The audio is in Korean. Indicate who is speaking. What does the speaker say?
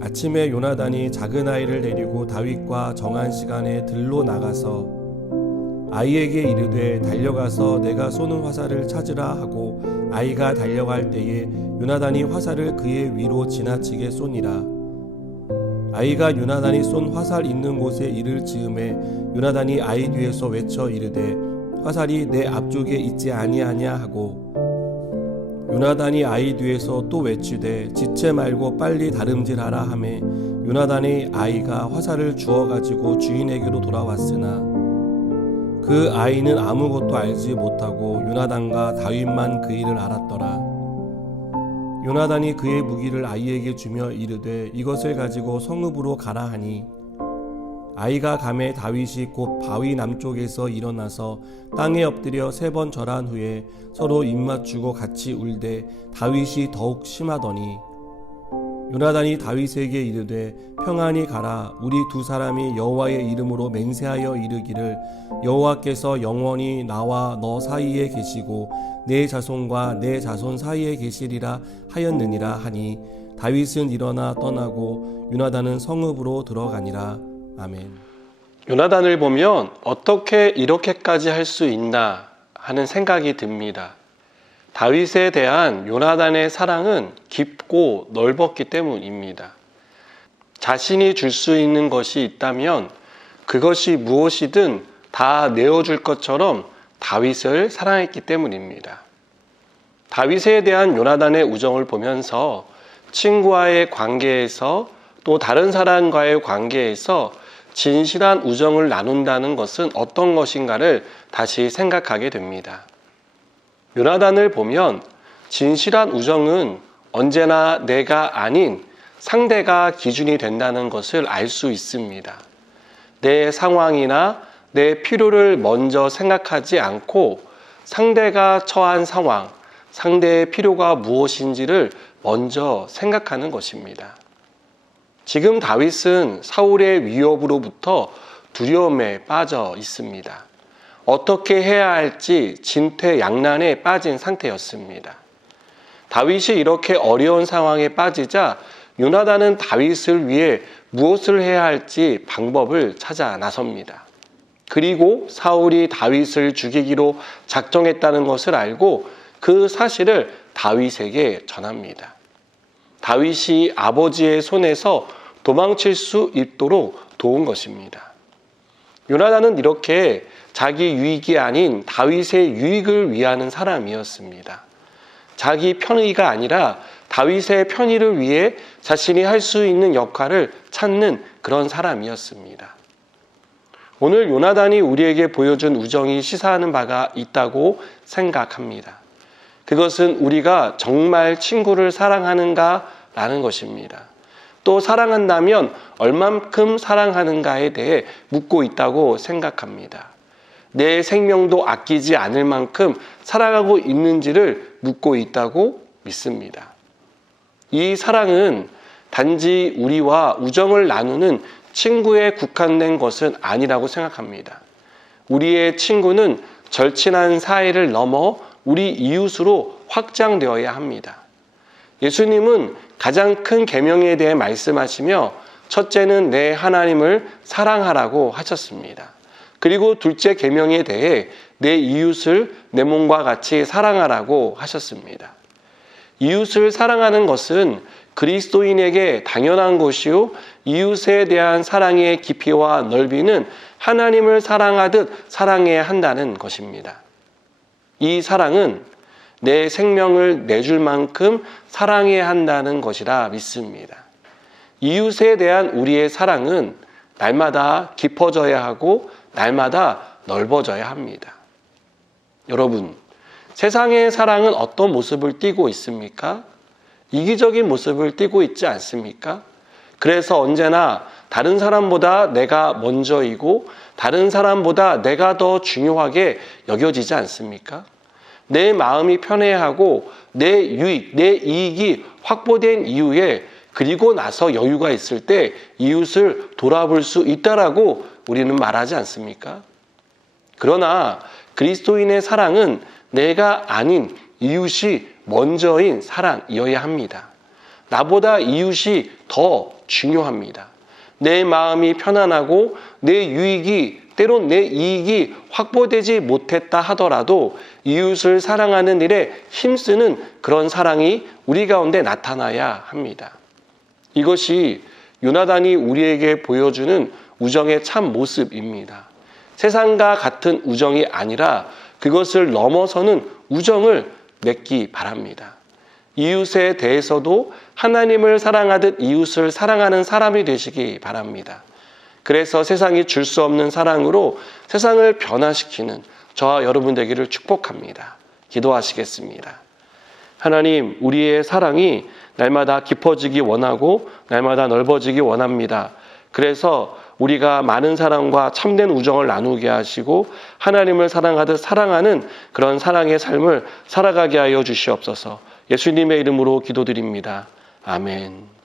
Speaker 1: 아침에 요나단이 작은 아이를 데리고 다윗과 정한 시간에 들로 나가서 아이에게 이르되 달려가서 내가 쏘는 화살을 찾으라 하고 아이가 달려갈 때에 요나단이 화살을 그의 위로 지나치게 쏘니라. 아이가 요나단이 쏜 화살 있는 곳에 이를 즈음에 요나단이 아이 뒤에서 외쳐 이르되 화살이 내 앞쪽에 있지 아니하냐 하고 요나단이 아이 뒤에서 또 외치되 지체 말고 빨리 다름질하라 하매 요나단이 아이가 화살을 주워 가지고 주인에게로 돌아왔으나 그 아이는 아무것도 알지 못하고 요나단과 다윗만 그 일을 알았더라. 요나단이 그의 무기를 아이에게 주며 이르되 이것을 가지고 성읍으로 가라 하니 아이가 감에 다윗이 곧 바위 남쪽에서 일어나서 땅에 엎드려 세 번 절한 후에 서로 입맞추고 같이 울되 다윗이 더욱 심하더니 요나단이 다윗에게 이르되 평안히 가라. 우리 두 사람이 여호와의 이름으로 맹세하여 이르기를 여호와께서 영원히 나와 너 사이에 계시고 내 자손과 내 자손 사이에 계시리라 하였느니라 하니 다윗은 일어나 떠나고 요나단은 성읍으로 들어가니라 아멘.
Speaker 2: 요나단을 보면 어떻게 이렇게까지 할 수 있나 하는 생각이 듭니다. 다윗에 대한 요나단의 사랑은 깊고 넓었기 때문입니다. 자신이 줄 수 있는 것이 있다면 그것이 무엇이든 다 내어줄 것처럼 다윗을 사랑했기 때문입니다. 다윗에 대한 요나단의 우정을 보면서 친구와의 관계에서 또 다른 사람과의 관계에서 진실한 우정을 나눈다는 것은 어떤 것인가를 다시 생각하게 됩니다. 요나단을 보면 진실한 우정은 언제나 내가 아닌 상대가 기준이 된다는 것을 알 수 있습니다. 내 상황이나 내 필요를 먼저 생각하지 않고 상대가 처한 상황, 상대의 필요가 무엇인지를 먼저 생각하는 것입니다. 지금 다윗은 사울의 위협으로부터 두려움에 빠져 있습니다. 어떻게 해야 할지 진퇴양난에 빠진 상태였습니다. 다윗이 이렇게 어려운 상황에 빠지자 요나단은 다윗을 위해 무엇을 해야 할지 방법을 찾아 나섭니다. 그리고 사울이 다윗을 죽이기로 작정했다는 것을 알고 그 사실을 다윗에게 전합니다. 다윗이 아버지의 손에서 도망칠 수 있도록 도운 것입니다. 요나단은 이렇게 자기 유익이 아닌 다윗의 유익을 위하는 사람이었습니다. 자기 편의가 아니라 다윗의 편의를 위해 자신이 할 수 있는 역할을 찾는 그런 사람이었습니다. 오늘 요나단이 우리에게 보여준 우정이 시사하는 바가 있다고 생각합니다. 그것은 우리가 정말 친구를 사랑하는가라는 것입니다. 또 사랑한다면 얼만큼 사랑하는가에 대해 묻고 있다고 생각합니다. 내 생명도 아끼지 않을 만큼 사랑하고 있는지를 묻고 있다고 믿습니다. 이 사랑은 단지 우리와 우정을 나누는 친구에 국한된 것은 아니라고 생각합니다. 우리의 친구는 절친한 사이를 넘어 우리 이웃으로 확장되어야 합니다. 예수님은 가장 큰 계명에 대해 말씀하시며 첫째는 내 하나님을 사랑하라고 하셨습니다. 그리고 둘째 계명에 대해 내 이웃을 내 몸과 같이 사랑하라고 하셨습니다. 이웃을 사랑하는 것은 그리스도인에게 당연한 것이요 이웃에 대한 사랑의 깊이와 넓이는 하나님을 사랑하듯 사랑해야 한다는 것입니다. 이 사랑은 내 생명을 내줄 만큼 사랑해야 한다는 것이라 믿습니다. 이웃에 대한 우리의 사랑은 날마다 깊어져야 하고 날마다 넓어져야 합니다. 여러분, 세상의 사랑은 어떤 모습을 띠고 있습니까? 이기적인 모습을 띠고 있지 않습니까? 그래서 언제나 다른 사람보다 내가 먼저이고 다른 사람보다 내가 더 중요하게 여겨지지 않습니까? 내 마음이 편해하고 내 유익, 내 이익이 확보된 이후에 그리고 나서 여유가 있을 때 이웃을 돌아볼 수 있다라고 우리는 말하지 않습니까? 그러나 그리스도인의 사랑은 내가 아닌 이웃이 먼저인 사랑이어야 합니다. 나보다 이웃이 더 중요합니다. 내 마음이 편안하고 내 유익이 때론 내 이익이 확보되지 못했다 하더라도 이웃을 사랑하는 일에 힘쓰는 그런 사랑이 우리 가운데 나타나야 합니다. 이것이 요나단이 우리에게 보여주는 우정의 참 모습입니다. 세상과 같은 우정이 아니라 그것을 넘어서는 우정을 맺기 바랍니다. 이웃에 대해서도 하나님을 사랑하듯 이웃을 사랑하는 사람이 되시기 바랍니다. 그래서 세상이 줄 수 없는 사랑으로 세상을 변화시키는 저와 여러분 되기를 축복합니다. 기도하시겠습니다. 하나님, 우리의 사랑이 날마다 깊어지기 원하고 날마다 넓어지기 원합니다. 그래서 우리가 많은 사랑과 참된 우정을 나누게 하시고 하나님을 사랑하듯 사랑하는 그런 사랑의 삶을 살아가게 하여 주시옵소서. 예수님의 이름으로 기도드립니다. 아멘.